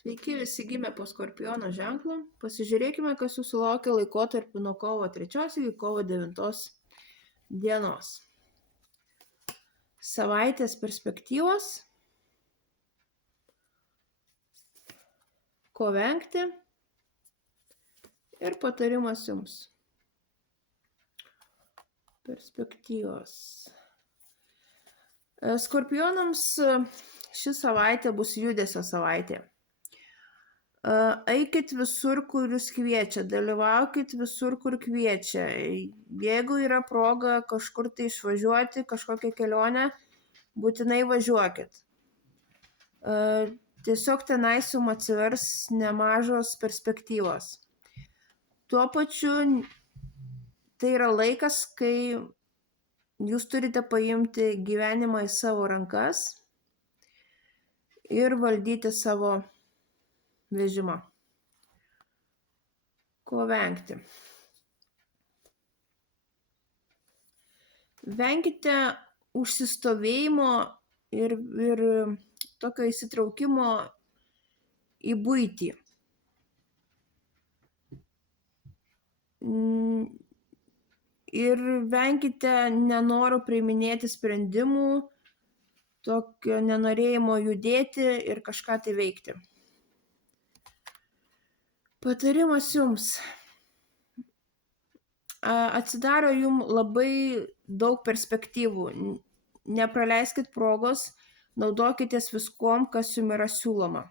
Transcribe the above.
Sveiki visi gimę po Skorpiono ženklu. Pasižiūrėkime, kas jūsų laukia laikotarpiu nuo kovo 3 iki kovo 9 dienos. Savaitės perspektyvos. Ko vengti. Ir patarimas jums. Perspektyvos. Skorpionams ši savaitė bus judesio savaitė. Eikit visur, kur jūs kviečia, dalyvaukit visur, kur kviečia. Jeigu yra proga kažkur tai išvažiuoti, kažkokią kelionę, būtinai važiuokit. Tiesiog tenais jums atsivers nemažos perspektyvos. Tuo pačiu tai yra laikas, kai jūs turite paimti gyvenimą į savo rankas ir valdyti savo vežimą. Ko vengti? Venkite užsistovėjimo ir tokio įsitraukimo į buitį. Ir venkite nenoro priiminėti sprendimų, tokio nenorėjimo judėti ir kažką tai veikti. Patarimas jums. Atsidaro jums labai daug perspektyvų. Nepraleiskit progos, naudokitės viskuom, kas jums yra siūloma.